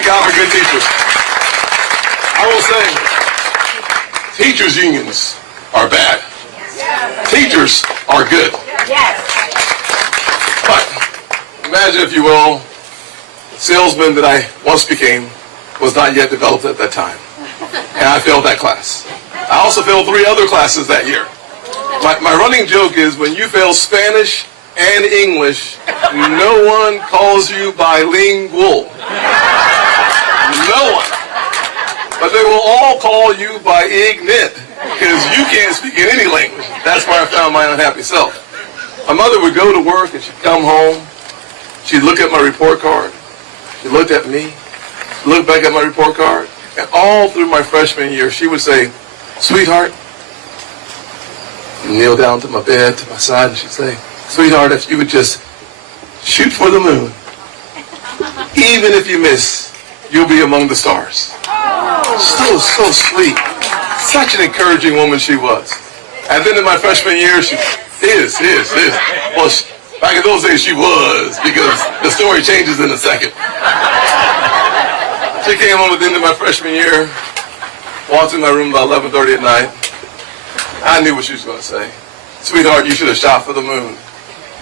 Thank God for good teachers. I will say, teachers' unions are bad. Teachers are good. But imagine, if you will, the salesman that I once became was not yet developed at that time. And I failed that class. I also failed 3 other classes that year. My running joke is, when you fail Spanish and English, no one calls you bilingual. No one. But they will all call you by ignorant, because you can't speak in any language. That's where I found my unhappy self. My mother would go to work and she'd come home. She'd look at my report card. She looked at me, looked back at my report card, and all through my freshman year, she would say, "Sweetheart," and kneel down to my bed, to my side, and she'd say, "Sweetheart, if you would just shoot for the moon, even if you miss, you'll be among the stars." So sweet. Such an encouraging woman she was. And then in my freshman year, she is. Well, back in those days, she was, because the story changes in a second. She came home at the end of my freshman year, walked in my room about 11:30 at night. I knew what she was going to say. "Sweetheart, you should have shot for the moon."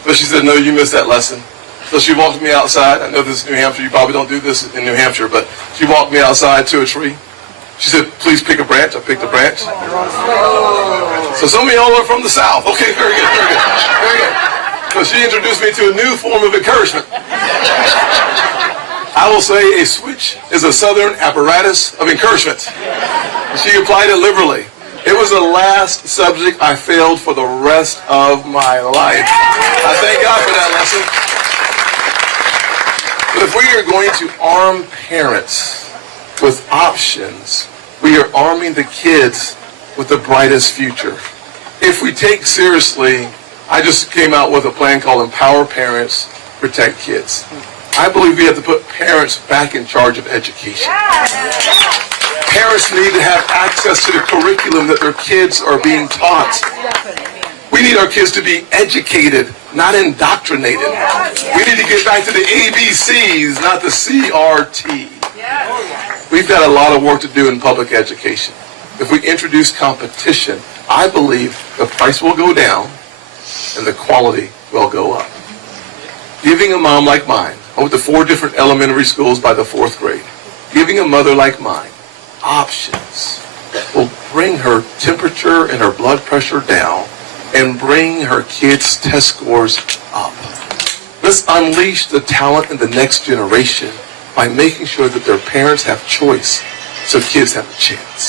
But she said, "No, you missed that lesson." So she walked me outside. I know this is New Hampshire. You probably don't do this in New Hampshire, but she walked me outside to a tree. She said, "Please pick a branch." I picked a branch. So some of y'all are from the South. Okay, very good. So she introduced me to a new form of encouragement. I will say a switch is a Southern apparatus of encouragement. She applied it liberally. It was the last subject I failed for the rest of my life. I thank God for that lesson. But if we are going to arm parents with options, we are arming the kids with the brightest future. If we take seriously, I just came out with a plan called Empower Parents, Protect Kids. I believe we have to put parents back in charge of education. Parents need to have access to the curriculum that their kids are being taught. We need our kids to be educated, not indoctrinated. We need to get back to the ABCs, not the CRT. We've got a lot of work to do in public education. If we introduce competition, I believe the price will go down and the quality will go up. Giving a mom like mine, I went to 4 different elementary schools by the 4th grade. Giving a mother like mine options will bring her temperature and her blood pressure down and bring her kids' test scores up. Let's unleash the talent in the next generation by making sure that their parents have choice so kids have a chance.